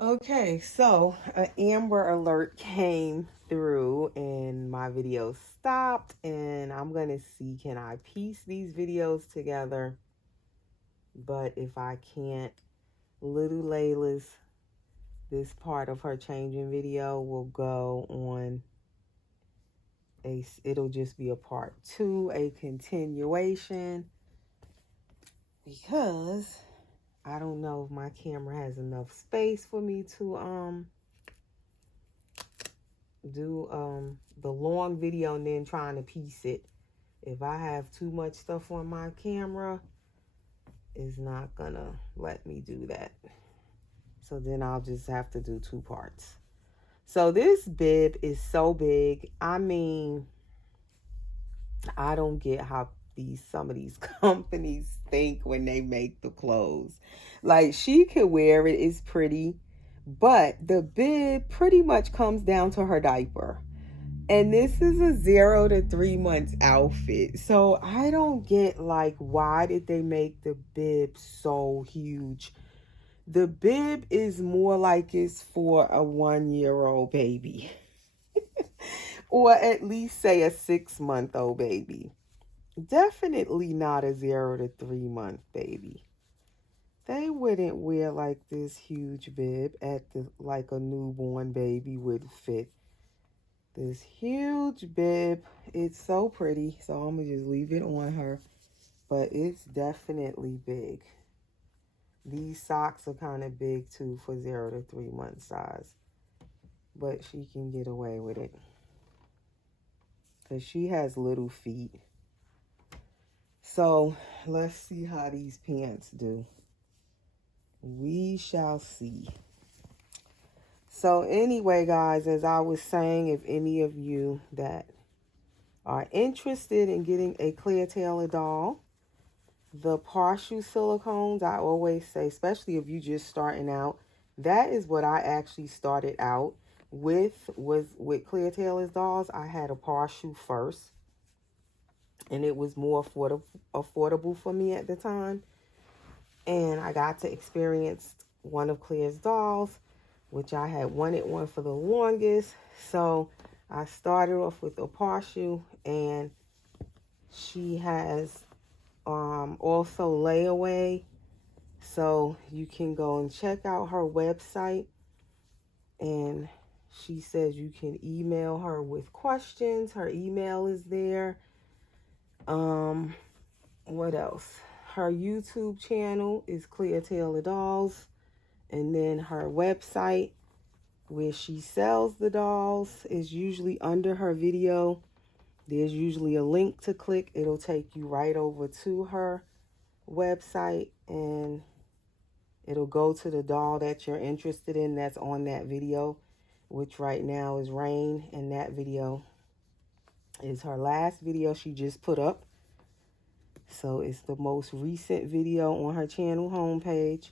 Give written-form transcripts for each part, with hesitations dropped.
Okay, so an Amber Alert came through and my video stopped, and I'm gonna see, can I piece these videos together? But if I can't, little Layla's, this part of her changing video will go on it'll just be a part 2, a continuation, because I don't know if my camera has enough space for me to do the long video and then trying to piece it. If I have too much stuff on my camera, it's not gonna let me do that. So then I'll just have to do 2 parts. So this bib is so big. I mean, I don't get how some of these companies think when they make the clothes. Like, she could wear it, it's pretty, but the bib pretty much comes down to her diaper. And this is a 0 to 3 months outfit. So I don't get, like, why did they make the bib so huge? The bib is more like it's for a 1-year-old baby. Or at least say a 6-month-old baby. Definitely not a 0 to 3 month baby. They wouldn't wear like this huge bib at the like a newborn baby would fit. This huge bib, it's so pretty, so I'm gonna just leave it on her, but it's definitely big. These socks are kind of big too for 0 to 3 month size, but she can get away with it because she has little feet. So let's see how these pants do. We shall see. So anyway, guys, as I was saying, if any of you that are interested in getting a Clear Tailor doll, the partial silicones, I always say, especially if you're just starting out, that is what I actually started out with, was with Clear Tailor's dolls. I had a partial first, and it was more affordable for me at the time. And I got to experience one of Clear's dolls, which I had wanted one for the longest. So I started off with a partial, and she has also layaway. So you can go and check out her website, and she says you can email her with questions. Her email is there. What else? Her YouTube channel is Clear Tailor Dolls. And then her website, where she sells the dolls, is usually under her video. There's usually a link to click. It'll take you right over to her website, and it'll go to the doll that you're interested in that's on that video, which right now is Rain. And that video is her last video she just put up. So it's the most recent video on her channel homepage.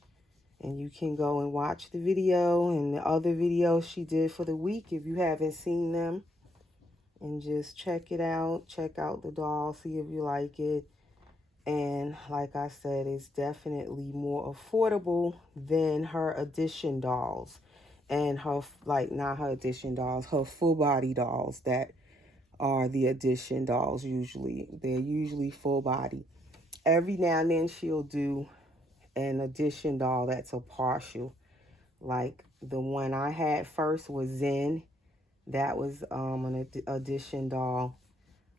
And you can go and watch the video and the other videos she did for the week if you haven't seen them. And just check it out. Check out the doll. See if you like it. And like I said, it's definitely more affordable than her edition dolls. And her, like, not her edition dolls, her full body dolls that are the edition dolls usually. They're usually full body. Every now and then she'll do an edition doll that's a partial. Like the one I had first was Zen. That was an edition doll.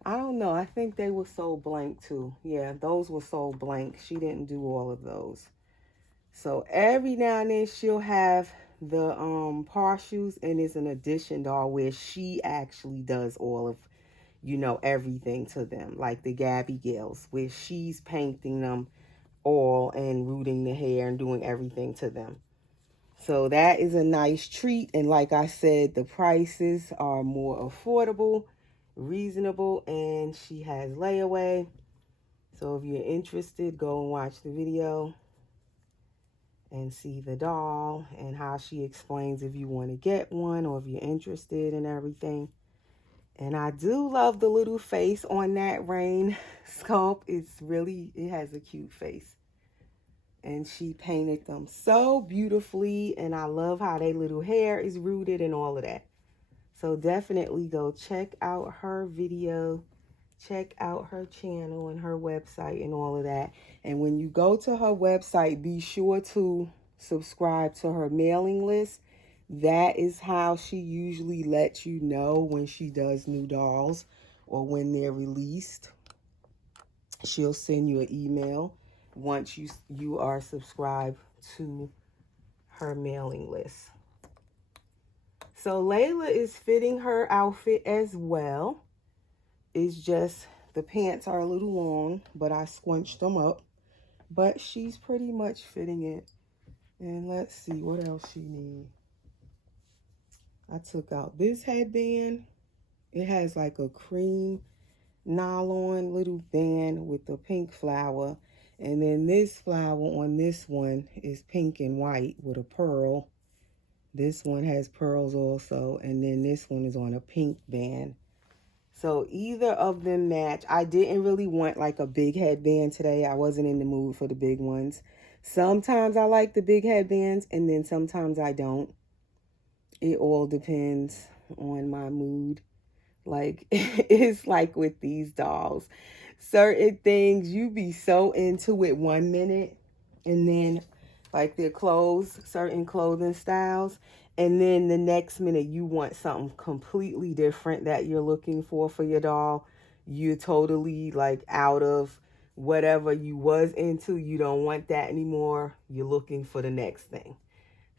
I don't know. I think they were sold blank too. Yeah, those were sold blank. She didn't do all of those. So every now and then she'll have the partials, and it's an edition doll where she actually does all of, you know, everything to them. Like the Gabby Gales, where she's painting them all and rooting the hair and doing everything to them. So that is a nice treat. And like I said, the prices are more affordable, reasonable, and she has layaway. So if you're interested, go and watch the video and see the doll and how she explains if you want to get one or if you're interested in everything. And I do love the little face on that Rain sculpt. It has a cute face. And she painted them so beautifully, and I love how their little hair is rooted and all of that. So definitely go check out her video, check out her channel and her website and all of that. And when you go to her website, be sure to subscribe to her mailing list. That is how she usually lets you know when she does new dolls or when they're released. She'll send you an email once you are subscribed to her mailing list. So Layla is fitting her outfit as well. It's just the pants are a little long, but I squinched them up. But she's pretty much fitting it. And let's see what else she needs. I took out this headband. It has like a cream nylon little band with a pink flower. And then this flower on this one is pink and white with a pearl. This one has pearls also. And then this one is on a pink band. So either of them match. I didn't really want like a big headband today. I wasn't in the mood for the big ones. Sometimes I like the big headbands and then sometimes I don't. It all depends on my mood. Like, it's like with these dolls. Certain things, you be so into it 1 minute, and then, like their clothes, certain clothing styles, and then the next minute you want something completely different that you're looking for your doll. You're totally, like, out of whatever you was into. You don't want that anymore. You're looking for the next thing.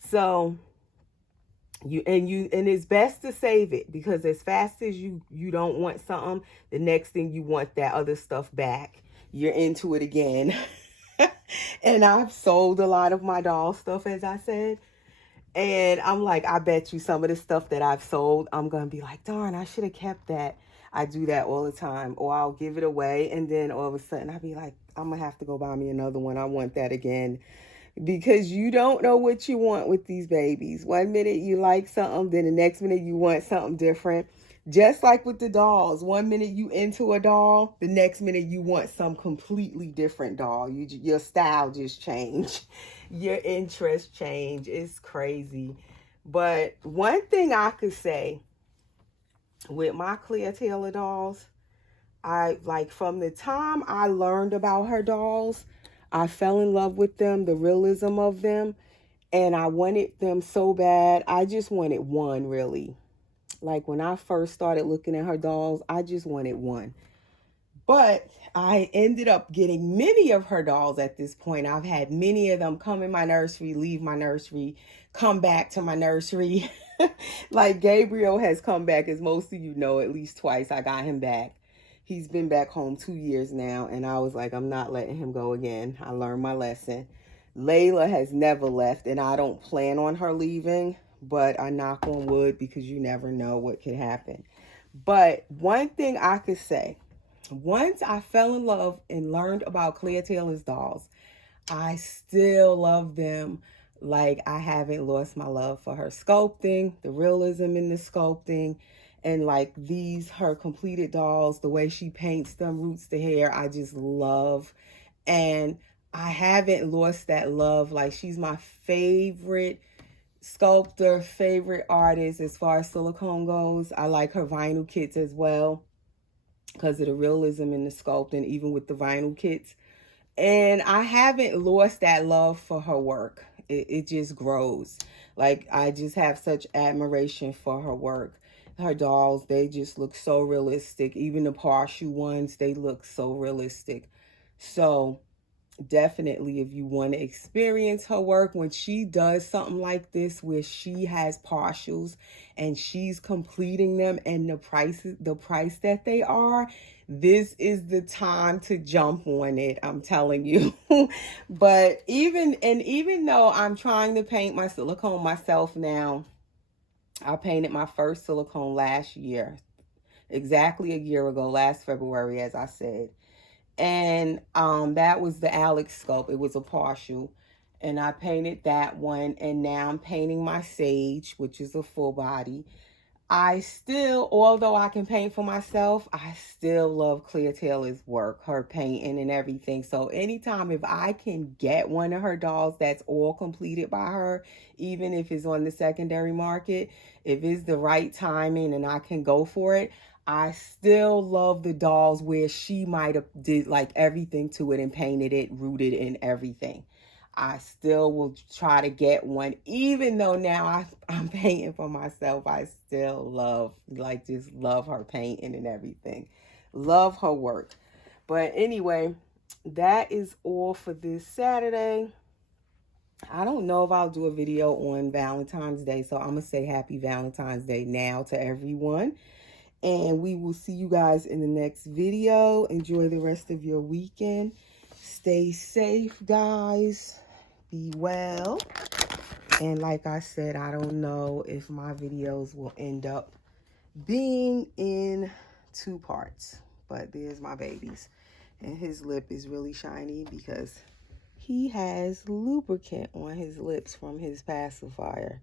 So and it's best to save it, because as fast as you don't want something, the next thing you want that other stuff back. You're into it again. And I've sold a lot of my doll stuff, as I said. And I'm like, I bet you some of the stuff that I've sold, I'm going to be like, darn, I should have kept that. I do that all the time. Or I'll give it away. And then all of a sudden I'll be like, I'm going to have to go buy me another one. I want that again. Because you don't know what you want with these babies. 1 minute you like something, then the next minute you want something different. Just like with the dolls. 1 minute you into a doll, the next minute you want some completely different doll. Your style just changed. Your interest change. It's crazy. But one thing I could say with my Clear Taylor dolls, from the time I learned about her dolls, I fell in love with them, the realism of them, and I wanted them so bad. I just wanted one, really. Like when I first started looking at her dolls, I just wanted one. But I ended up getting many of her dolls at this point. I've had many of them come in my nursery, leave my nursery, come back to my nursery. Like Gabriel has come back, as most of you know, at least twice. I got him back. He's been back home 2 years now, and I was like, I'm not letting him go again. I learned my lesson. Layla has never left, and I don't plan on her leaving, but I knock on wood because you never know what could happen. But one thing I could say, once I fell in love and learned about Clear Taylor's dolls, I still love them. Like, I haven't lost my love for her sculpting, the realism in the sculpting. And like her completed dolls, the way she paints them, roots the hair, I just love. And I haven't lost that love. Like, she's my favorite sculptor, favorite artist as far as silicone goes. I like her vinyl kits as well because of the realism in the sculpting, even with the vinyl kits. And I haven't lost that love for her work. It just grows. Like, I just have such admiration for her work. Her dolls, they just look so realistic. Even the partial ones, they look so realistic. So definitely, if you want to experience her work, when she does something like this where she has partials and she's completing them, and the price that they are, this is the time to jump on it, I'm telling you. But even though I'm trying to paint my silicone myself now, I painted my first silicone last year, exactly a year ago, last February, as I said. And that was the Alex sculpt. It was a partial. And I painted that one. And now I'm painting my Sage, which is a full body. I still, although I can paint for myself, I still love Clea Taylor's work, her painting and everything. So anytime if I can get one of her dolls that's all completed by her, even if it's on the secondary market, if it's the right timing and I can go for it, I still love the dolls where she might have did like everything to it and painted it, rooted in everything. I still will try to get one, even though now I'm painting for myself. I still love, like, just love her painting and everything. Love her work. But anyway, that is all for this Saturday. I don't know if I'll do a video on Valentine's Day, so I'm going to say happy Valentine's Day now to everyone. And we will see you guys in the next video. Enjoy the rest of your weekend. Stay safe, guys. Be well. And like I said, I don't know if my videos will end up being in 2 parts. But there's my babies. And his lip is really shiny because he has lubricant on his lips from his pacifier.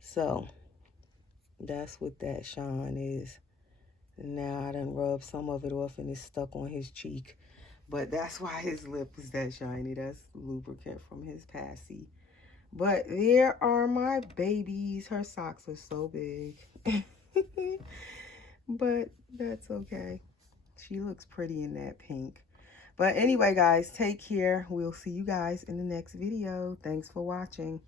So that's what that shine is. Now I done rubbed some of it off and it's stuck on his cheek. But that's why his lip is that shiny. That's lubricant from his passy. But there are my babies. Her socks are so big. But that's okay. She looks pretty in that pink. But anyway, guys, take care. We'll see you guys in the next video. Thanks for watching.